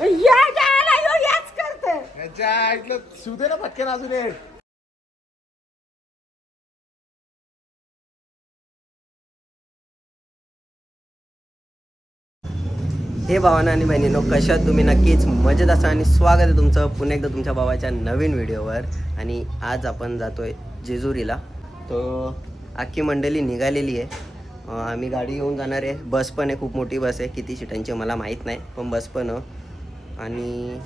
या जायला यो याच करते याच्या ऐकलं सुदे ना पटकन अजून एक. हे भावानं आणि बहिणीनो कशा आहात तुम्ही? नक्कीच मजेत असा आणि स्वागत आहे तुमचं पुन्हा एकदा तुमच्या भावाच्या नवीन व्हिडिओवर. आणि आज आपण जातोय जेजुरीला. तो अख्खी मंडळी निघालेली आहे. आम्ही गाडी घेऊन जाणार आहे. बस पण आहे खूप मोठी बस आहे. किती सीटांची मला माहीत नाही पण बस पण आहे. आणि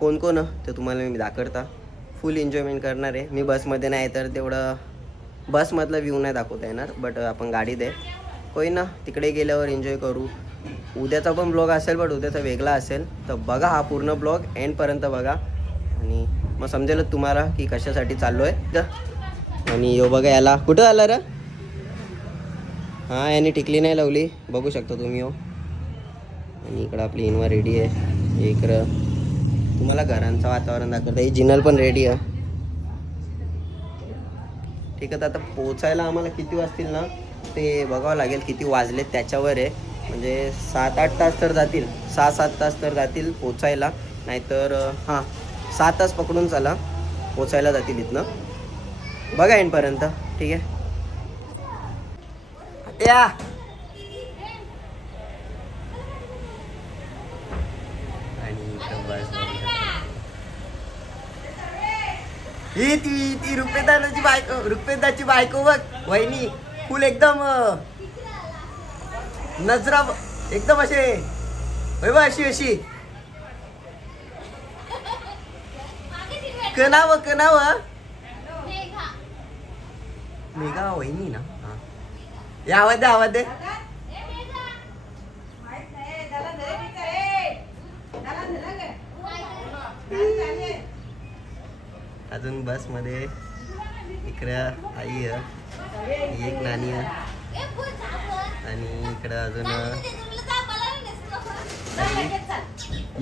कोण कोण ते तुम्हाला मी दाखवता. फुल एन्जॉयमेंट करणार आहे. मी बसमध्ये नाही तर तेवढं बसमधला व्ह्यू नाही दाखवता येणार बट आपण गाडीत आहे कोई ना तिकडे गेल्यावर एन्जॉय करू. उद्याचा पण ब्लॉग असेल बट उद्याचा वेगळा असेल. तर बघा हा पूर्ण ब्लॉग एंडपर्यंत बघा. आणि मग समजेल तुम्हाला की कशासाठी चाललो आहे आणि यो बघा याला. कुठं आला र? हां याने टिकली नाही लावली. बघू शकता तुम्ही हो आणि इकडं आपली इनवा रेडी आहे. इकडं. तुम्हाला घरांचं वातावरण दाखवतं. ही जिनल पण रेडी आहे. ठीक आहे तर आता पोचायला आम्हाला किती वाजतील ना? ते बघावं लागेल किती वाजले त्याच्यावर आहे. म्हणजे सात आठ तास तर जातील. सहा सात तास तर जातील पोचायला. नाहीतर हां सात तास पकडून चला. पोचायला जातील इथनं. बघा एंडपर्यंत ठीक आहे. या आणि इथं बस बघू शकता. ही ती ती रुपेदाची बायको रुपेदाची बायको बघ वहिनी फुल एकदम नजरा एकदम असे होय बा अशी अशी. कनाव कनाव मेघा वहिनी ना? हा. या आवाज दे आवाज दे. अजून बसमध्ये इकडं आई आहे एक नानी आहे. आणि इकडं अजून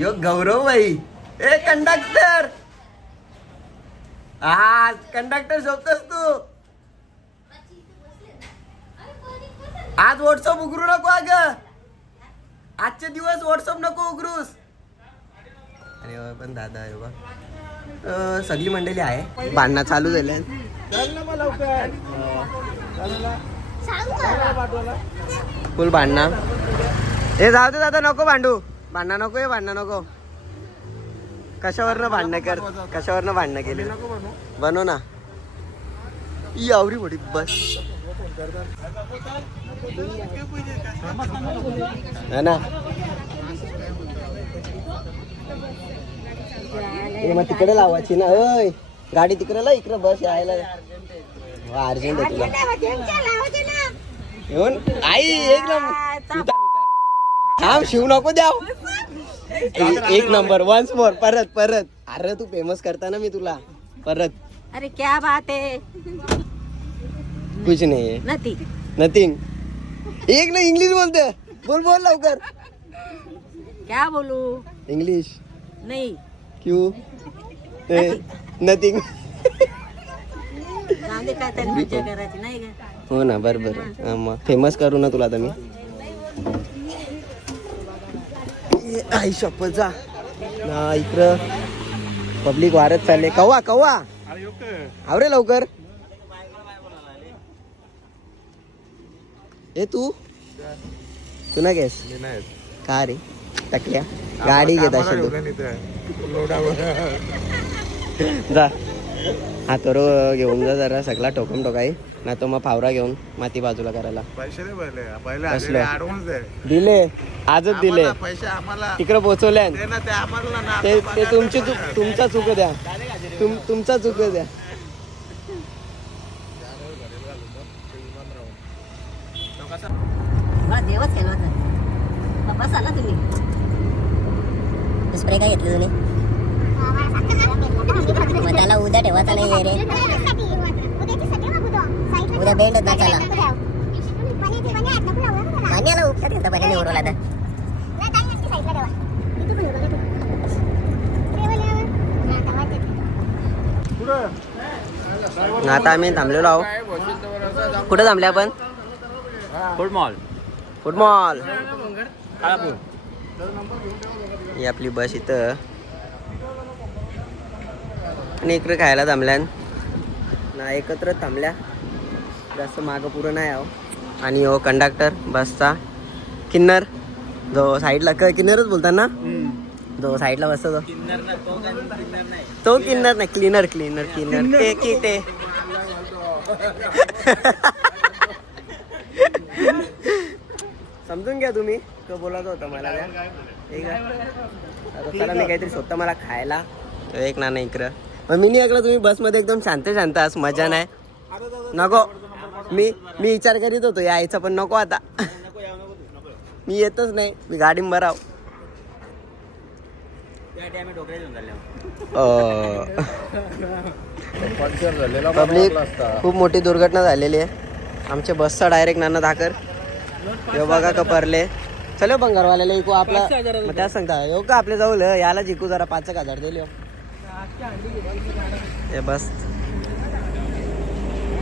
यो गौरव भाई ए कंडक्टर हा कंडक्टर झोपतोस तू. आज व्हॉट्सअप उघडू नको अग. आजचे दिवस व्हॉट्सअप नको उघडूस. अरे पण दादा आहे बा. सगळी मंडळी आहे. भांडणं चालू झाले. फुल भांडणं. हे जाऊ दे दादा नको भांडू. भांडणं नको हे भांडणं नको. कशावरनं भांडणं कर कशावरनं भांडणं केली? नको बनवू. ना. ई आवरी मोठी बस. है ना? हे मग तिकडे लावायची ना अय गाडी तिकडे ला इकडे बस यायला. अर्जंट आहे तुला. येऊन. आई एक नंबर उतार, उतार. थांब शिव नको द्या एक नंबर वन्स मोर परत परत. अरे तू फेमस करता ना मी तुला. परत. अरे क्या बात है कुछ नाही. आहे नती नथिंग. एक ना इंग्लिश बोलते. बोल बोल लवकर. क्या बोलू? इंग्लिश नाही. क्यू नथिंग नाही का? हो ना बरोबर. हा, मग फेमस करू ना तुला आता मी. आई शपथ जा. ना इकडं. पब्लिक वारत चालले. कवा कवा? आवरे लवकर. ए तू. तू ना नाही. का रे? टकल्या. गाडी घेत असेल. तू जा. हा तर घेऊन जा जरा सगळा टोकम टोकाई. ना तो मग फावरा घेऊन माती बाजूला करायला. पैसे दिले. आजच दिले. आम्हाला पैसे आम्हाला तिकडे ना ते आम्हाला ना ते ते तुमची चूक तुमचा चूक द्या. तुम तुमचा चूक द्या. देवच केलं होतं बस आला तुम्ही. स्प्रे काय घेतली तुम्ही? मग त्याला उद्या ठेवायचा नाही रे. उद्या बेंड होता त्याला पाण्याला येतं पाण्याने उडवला तर कुठं आता आम्ही थांबलेलो आहोत कुठे थांबले आपण? फुट मॉल फुटबॉल ही आपली बस इथं. आणि इकडे खायला थांबल्यान. ना एकत्र थांबल्या. जास्त मागं पुरं नाही आहो. आणि हो कंडक्टर बसचा किन्नर. जो साईडला क किन्नरच बोलतात ना? जो साईडला बसतो तो. तो किन्नर नाही क्लीनर क्लीनर क्लिनर ते की ते. समजून घ्या तुम्ही. तो बोलत होता मला त्या. आता चला मी काहीतरी स्वतः मला खायला. एक नाना इकडं. पण मी नाही ऐकलं तुम्ही बसमध्ये एकदम शांत शांत आज मजा नाही. नको. मी मी विचार करीत होतो यायचा पण नको आता. मी येतच नाही मी गाडी भराव पब्लिक. खूप मोठी दुर्घटना झालेली आहे. आमच्या बसचा डायरेक्ट नाना धाकर. यो बघा कपरले. चलो बंगारवाल्याला इकू आपला. मग त्याच सांगता यो का आपल्या जवळ? याला जिकू जरा पाच एक हजार दिले हे बस.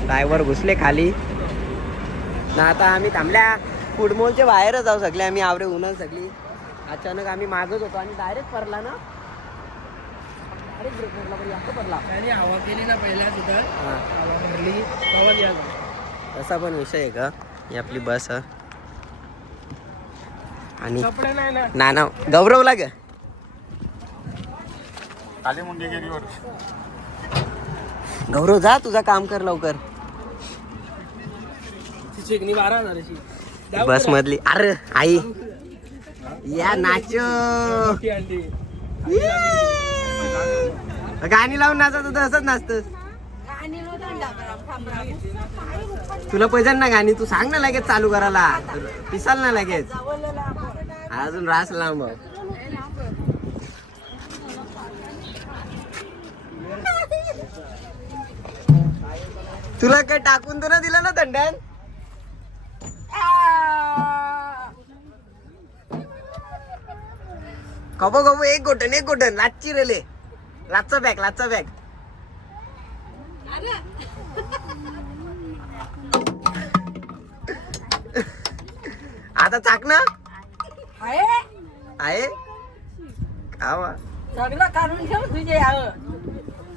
ड्रायव्हर घुसले खाली. ना आता आम्ही थांबल्या. फुडमोलच्या बाहेरच जाऊ सगळे आम्ही आवरे उन्हाळ सगळी. अचानक आम्ही मागत होतो आणि डायरेक्ट पडला ना. ब्रेक मारला पण जास्त पडला. त्याने हवा केली ना पहिल्या तिथं हा. हवा भरली तेव्हा गेला तसा पण विषय आहे का ही आपली बस हा. आणि ना. नाना गौरवला ग खाली मुंडी गेली वर गौरव जा तुझा काम कर लवकर. बस. मधली. अरे आई. या नाचो. गाणी लावून नाचत होतं असंच नाचतस. तुला पैसे ना गाणी तू सांग ना लगेच चालू करायला. पिसाल ना लगेच. अजून रास लांब. तुला काय टाकून तर ना दिलं ना थंड्यान खबो खबो एक गोटन एक गोटन लाचची रेले. लाचचा बॅग लाचचा बॅग आता चाक ना. आहे? खावा सगळं काढून ठेव तुझे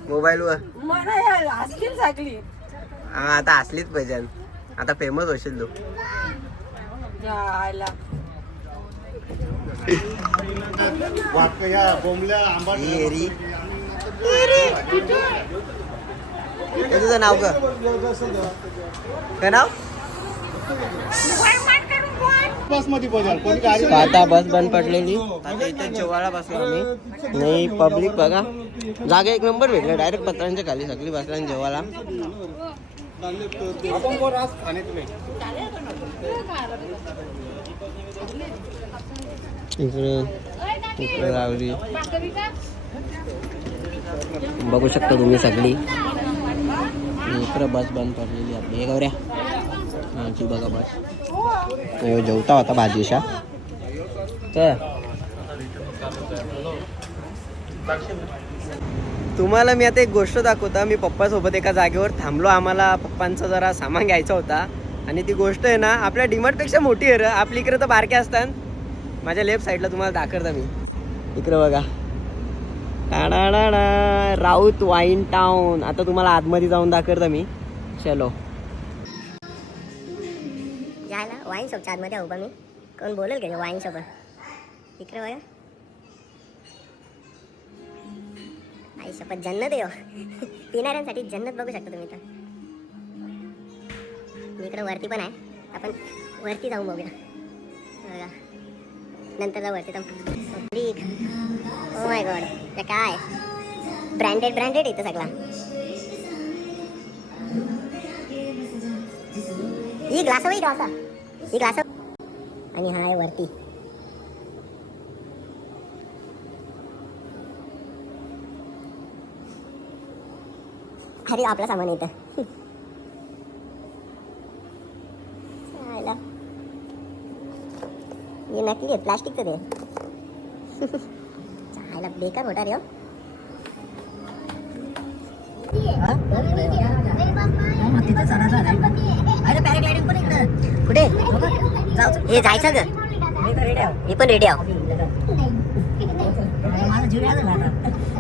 मोबाईल वर मला या हसतील साकली हा, आता असलीच पाहिजे. आता फेमस होशील तू. यायला ही एरी. हे तुझं नाव का काय नाव? मध्ये बदल गाडी आता बस बंद पडलेली. आता इथे जेवायला बसलो आम्ही. नाही पब्लिक बघा. जागा एक नंबर भेटला डायरेक्ट पत्रांच्या खाली सगळी बसला जेवायला. इकडे इकडे लावली बघू शकता तुम्ही सगळी. इकडे बस बंद पडलेली आपली. गौऱ्या. हा, बघा बस जेवता होता भाजीशा तर तुम्हाला मी आता एक गोष्ट दाखवता. मी पप्पासोबत एका जागेवर थांबलो. आम्हाला पप्पांचा जरा सामान घ्यायचा होता. आणि ती गोष्ट आहे ना आपल्या डिमार्टपेक्षा मोठी आहे रे. आपली इकडे तर बारक्या असतात. माझ्या लेफ्ट साईडला तुम्हाला दाखवता मी. इकडं बघा. राऊत वाईन टाऊन आता तुम्हाला आतमध्ये जाऊन दाखवता मी. चलो. जायला वाईन शॉपच्या आतमध्ये उभा मी. कोण बोलेल का वाईन शॉप इकडे वया आई शपथ जन्नत आहे हो. पिणाऱ्यांसाठी जन्नत बघू शकता तुम्ही तर मी वरती पण आहे. आपण वरती जाऊन बघूया. बघा. नंतर जाऊ वरती. जाऊ ओ माय गॉड ते काय? ब्रँडेड ब्रँडेड इथं सगळा. ही ग्लास वही ग्लासा ही ग्लास आणि हा आहे वरती. अरे आपला सामान येतं. हे नकली आहे प्लास्टिकचं ते. चायला बेकार होता रे हो. तिथं इकडं कुठे हे जायचं ग. मी पण रेडी आहो.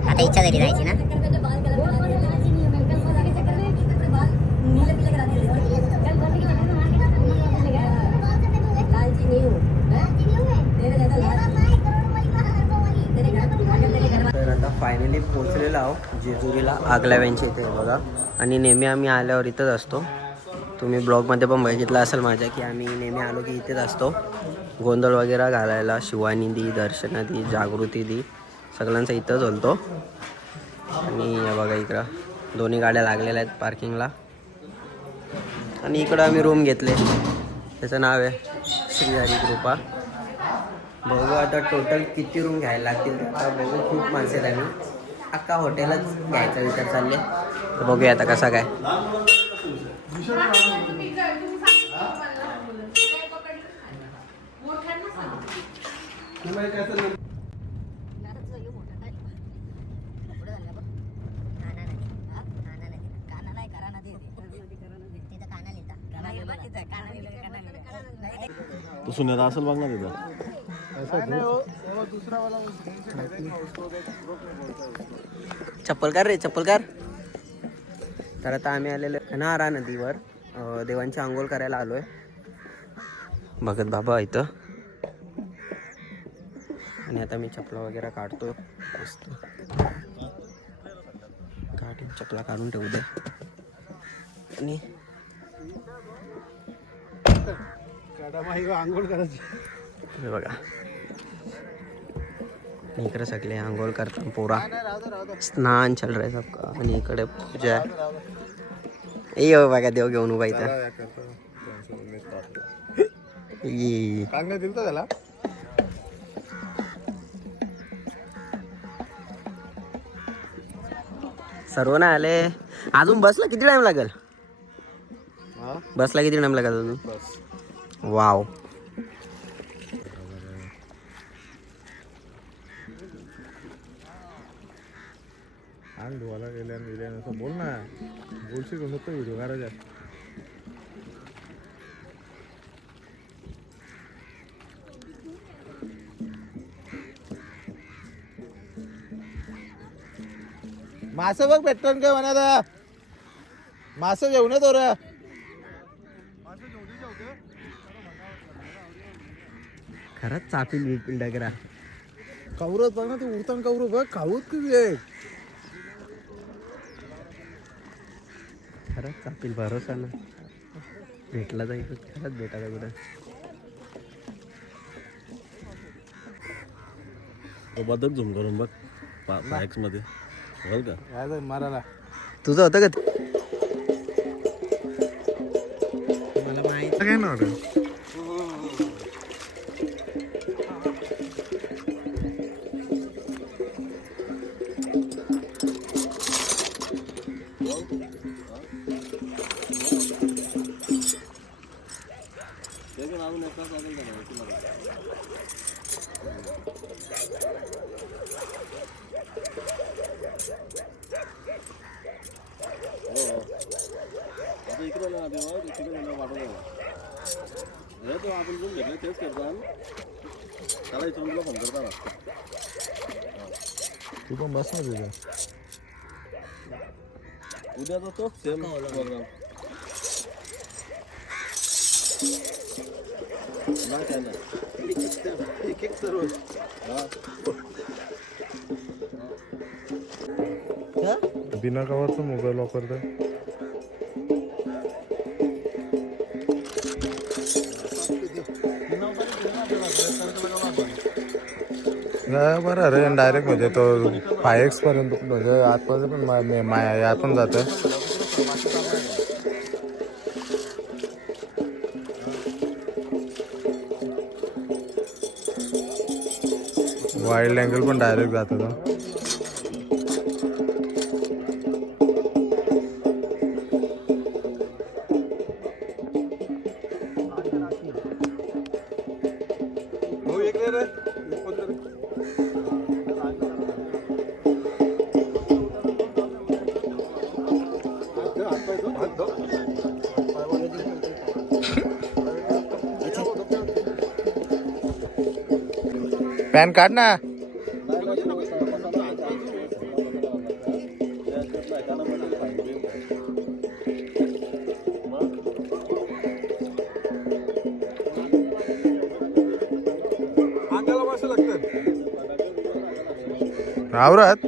आता इच्छा झाली जायची ना. फायनली पोचलेलो आहो जेजुरीला आगलाव्यांच्या इथे बघा. आणि नेहमी आम्ही आल्यावर इथंच असतो. तुम्ही ब्लॉगमध्ये पण बघितलं असेल माझ्या की आम्ही नेहमी आलो की इथेच असतो. गोंधळ वगैरे घालायला शिवानी दी दर्शना दी जागृती दी सगळ्यांचा इथंच होतो आणि बघा इकडं दोन्ही गाड्या लागलेल्या आहेत पार्किंगला आणि इकडं आम्ही रूम घेतले. त्याचं नाव आहे श्रीहरी कृपा. बघू आता टोटल किती रूम घ्यायला लागतील आता बघू. खूप माणसं आहेत आम्ही. अख्खा हॉटेलच घ्यायचा विचार चालले बघूया आता कसा काय. तो सुनेरा असेल बघ. ना तिथं चप्पल कर रे चप्पल कर तर आता आम्ही आलेलो कन्हारा नदीवर. देवांची आंघोळ करायला आलोय. बघत बाबा इथं. आणि आता मी चपला वगैरे काढतो. गाडी चपला काढून ठेवू दे. आणि आंघोळ करायची. बघा. इकडे सगळे आंघोळ करतात पोरा. स्नान चल रहा है सबका. आणि इकडे पूजा आहे. ये बघा देव घेऊन उभा इथं. त्याला? सर्व नाही आले. अजून बसला किती टाइम लागेल? बसला किती टाइम लागेल अजून? बस. वाव अंग धुवायला गेल्या गेल्या असं बोल ना बोलशील का नुसतं व्हिडिओ करायचा मासं बघ भेटतं काय म्हणा मासं घेऊन येतो रे खरंच चापील बिलपिल डगरा. कवरच बघ ना ते उडताना कवरू बघ. खाऊच किती आहे? खरंच चापील भरोसा ना. भेटला जाईल खरंच भेटायला कुठं? बदल झूम करून बघ. मॅक्समध्ये. बघ का? मारायला तुझं होतं का? ते? मला माहीत काय ना घेतलं तेच करता त्याला इथून तुला फोन करता ना तू पण बस ना तिथं उद्याचा तो सेम प्रोग्राम नाही काय नाही एक एक सर्व हा बिना कवरचा मोबाईल वापरतो बरं अरे डायरेक्ट म्हणजे तो फाय एक्स पर्यंत म्हणजे आतपर्यंत पण माया मे- मा- यातून जातं वाईल्ड अँगल पण डायरेक्ट जातं तो. अंगाला मासे लागतात आवरात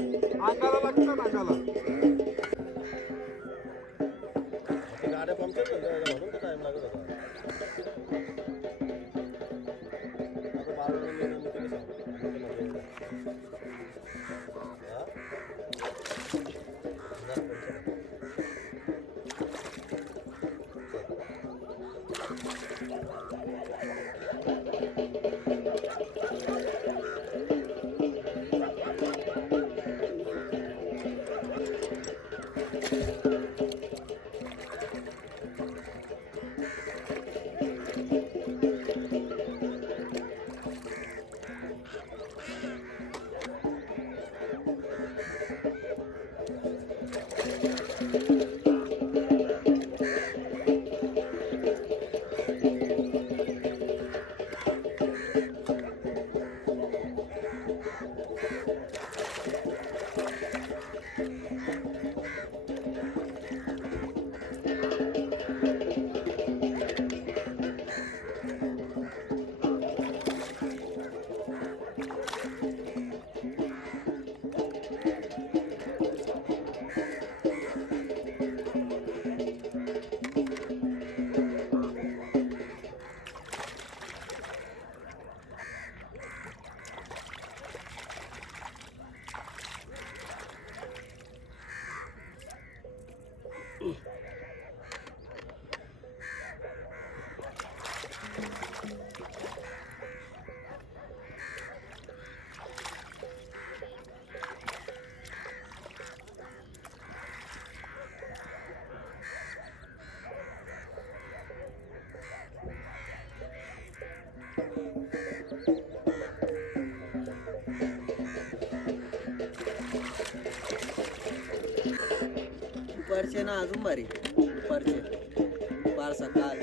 दुपारचे ना अजून भारी. दुपारचे दुपार सकाळ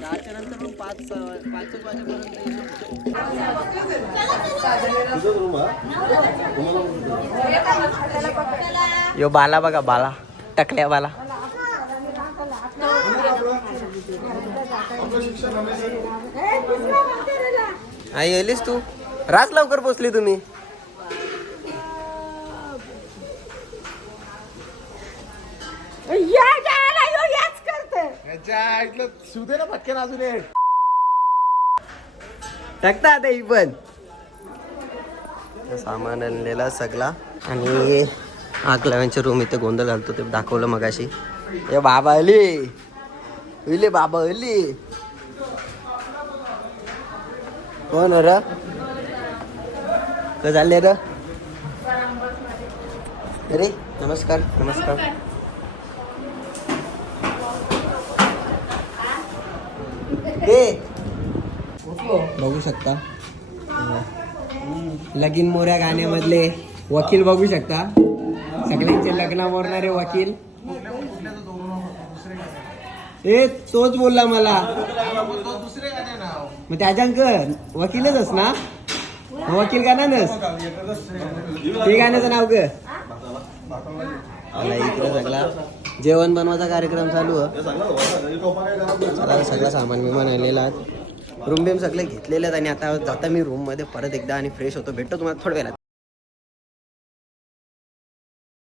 चारच्या नंतर मग पाच पाच एक वाजेपर्यंत यो बाला बघा बाला. टकल्या बाला. आई येलीस तू? राज लवकर पोचली तुम्ही. या जायला यो याच करते. याच्या इथलं सुदे ना पटकन अजून एक. टाकता आता ही पण. सामान आणलेला सगळा. आणि आग रूम इथे गोंधळ घालतो ते दाखवलं मगाशी. ए बाबा अली इले बाबा अली कोण हो र झाले र अरे नमस्कार नमस्कार ए बघू शकता लगीन मोऱ्या गाण्यामधले वकील बघू शकता सगळ्यांचे लग्न मोरणारे वकील ए तोच बोलला मला. मग त्याच्यात कर. वकीलच ना? वकील गाणारच ते गाण्याचं नाव ग मला इकडे सगळा. जेवण बनवायचा कार्यक्रम चालू आहे. सगळं सामान विमान आणलेला रूम बिम सगळे घेतलेले आहेत आणि आता जाता मी रूममध्ये परत एकदा आणि फ्रेश होतो. भेटतो तुम्हाला थोड्या वेळात.